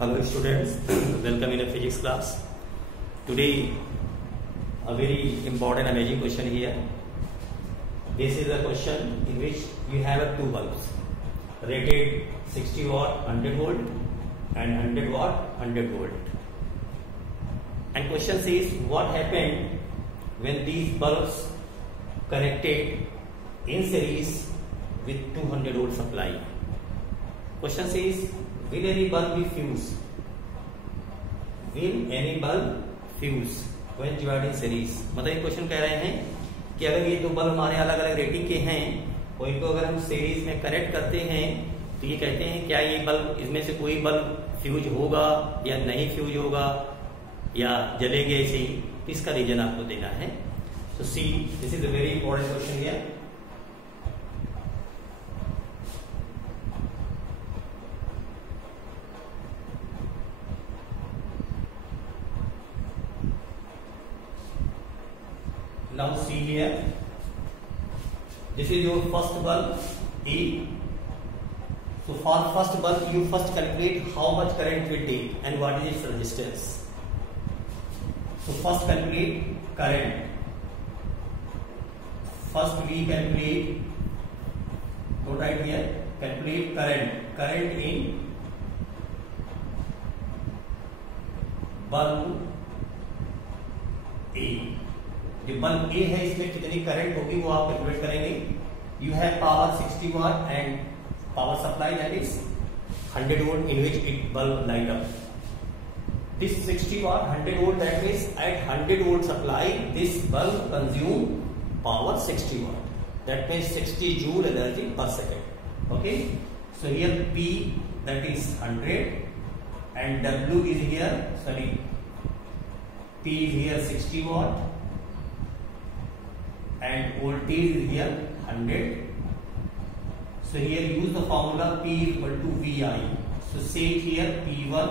Hello students, welcome in a physics class. Today a very important amazing question here. This is a question in which you have two bulbs rated 60 watt 100 volt and 100 watt 100 volt. And question says what happened when these bulbs connected in series with 200 volt supply. Question says will any bulb be fused? Will any bulb fuse when joined in series? मतलब ये question कह रहे हैं कि अगर ये दो bulb हमारे अलग अलग रेटिंग के हैं और इनको अगर हम सीरीज में कनेक्ट करते हैं तो ये कहते हैं क्या ये बल्ब इसमें से कोई बल्ब फ्यूज होगा या नहीं फ्यूज होगा या जलेंगे ऐसे ही, इसका रीजन आपको देना है. तो see this is a very important question here. Now see here, this is your first bulb A. So for first bulb you first calculate how much current will take and what is its resistance. So first calculate current. First we calculate, don't write here, calculate current in bulb A. जो bulb A है इसमें कितनी current होगी वो आप calculate करेंगे. You have power 60 watt and power supply that is 100 volt in which it bulb light up. This 60 watt 100 volt that means at 100 volt supply this bulb consume power 60 watt that means 60 joule energy per second. Okay, so here P that is 100 and W is here P is here 60 watt and voltage is here 100. So here use the formula P is equal to VI. So say here P1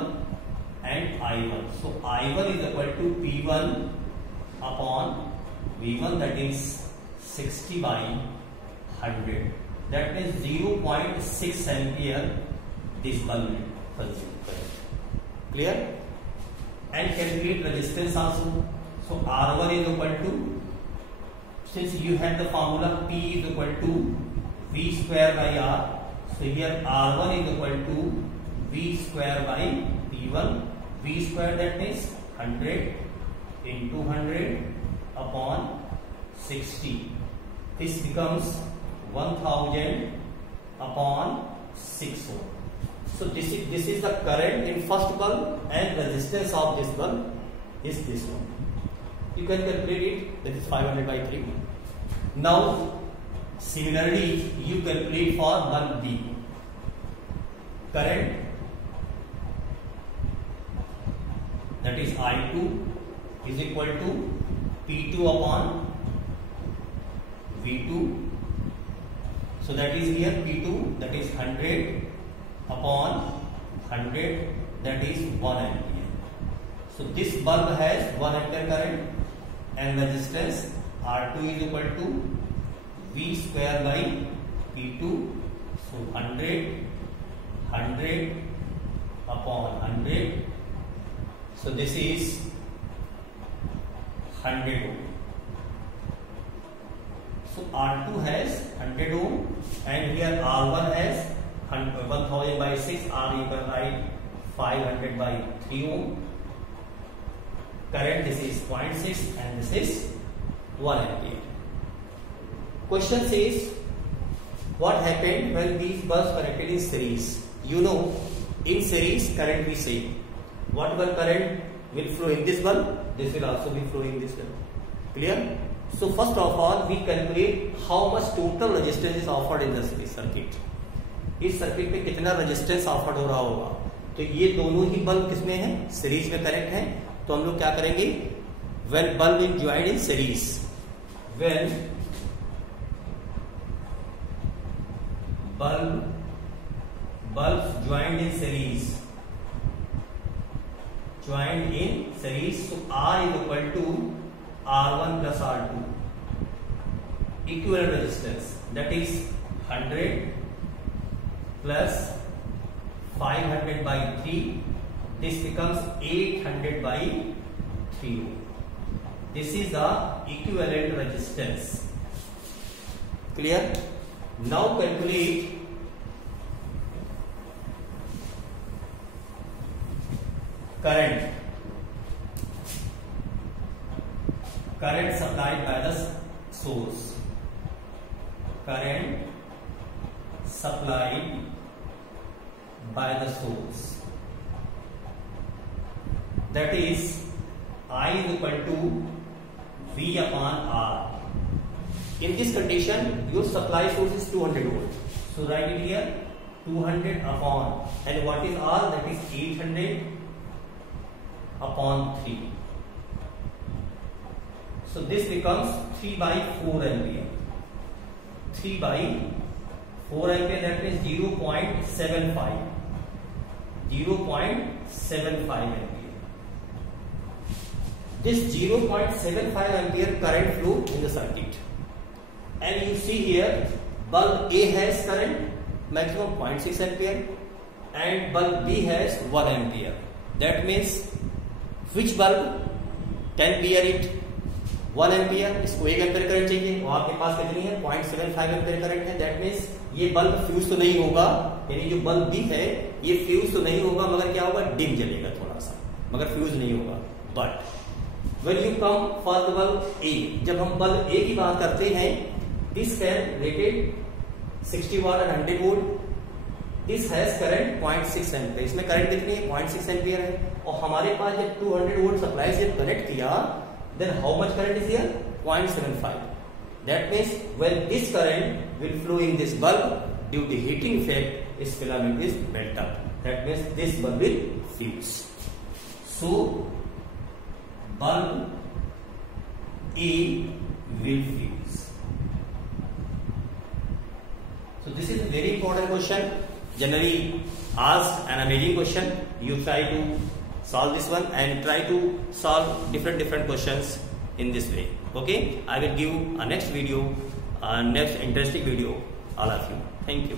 and I1. So I1 is equal to P1 upon V1 that is 60 by 100. That means 0.6 ampere this bulb consumes current. Clear? And calculate resistance also. So R1 is equal to, since you have the formula P is equal to V square by R, so here R1 is equal to V square by P1. V square that means 100 into 100 upon 60. This becomes 1000 upon 6 ohm. So this is the current in first bulb and resistance of this bulb is this one. You can calculate it, that is 500 by 3. Now similarly you calculate for bulb B. Current that is I2 is equal to P2 upon V2. So that is here P2 that is 100 upon 100 that is 1 ampere. So this bulb has 1 ampere current and resistance R2 is equal to V square by P2. So 100 upon 100. So this is 100 ohm. So R2 has 100 ohm and here R1 has 1000 by 6, or you can write 500 by 3 ohm. Current this is 0.6 and this is 1 ampere. Question says what happened when these bulbs connected in series? You know in series current we say whatever current will flow in this bulb, this will also be flowing in this bulb. Clear? So first of all we calculate how much total resistance is offered in this circuit. इस circuit में कितना resistance offered हो रहा होगा. तो ये दोनों ही bulb किसमें है? सीरीज में कनेक्ट है. तो हम लोग क्या करेंगे? When bulb is joined in series, when bulb joined in series, so R is equal to R1 plus R2 equivalent resistance that is 100 plus 500 by 3 this becomes 800 by 3 ohm. This is the equivalent resistance. Clear? Now calculate current supplied by the source. Current supplied by the source, that is I is equal to V upon R. In this condition your supply source is 200 volt, so write it here 200 upon, and what is R? That is 800 upon 3. So this becomes 3 by 4 ampere. 3 by 4 ampere, that means 0.75. 0.75 ampere. This 0.75 ampere current flow in the circuit. And you see here bulb A has current maximum 0.6 ampere and bulb B has 1 ampere. That means which bulb can bear it? 1 ampere, इसको 1 ampere current चाहिए और आपके पास कितनी है 0.75 ampere current है. That means ये bulb fuse तो नहीं होगा, यानी जो बल्ब बी है ये फ्यूज तो नहीं होगा, मगर क्या होगा डिम जलेगा थोड़ा सा, मगर फ्यूज नहीं होगा. But when you come for the bulb A, जब हम बल्ब ए की बात करते हैं, दिस कैन रेटेड 60 वाट और 100 volt. This has current 0.6 ampere, इसमें करंट कितनी है 0.6 एम्पियर है. और हमारे पास जब 200 वोल्ट सप्लाई से कनेक्ट किया, then how much current is here? 0.75. That means when this current will flow in this bulb, due to heating effect, its filament is melt up. That means this bulb will fuse. So bulb A will fuse. So this is a very important question, generally asked and amazing question. You try to solve this one and try to solve different questions in this way. Okay, I will give a next video, next interesting video, all of you. Thank you.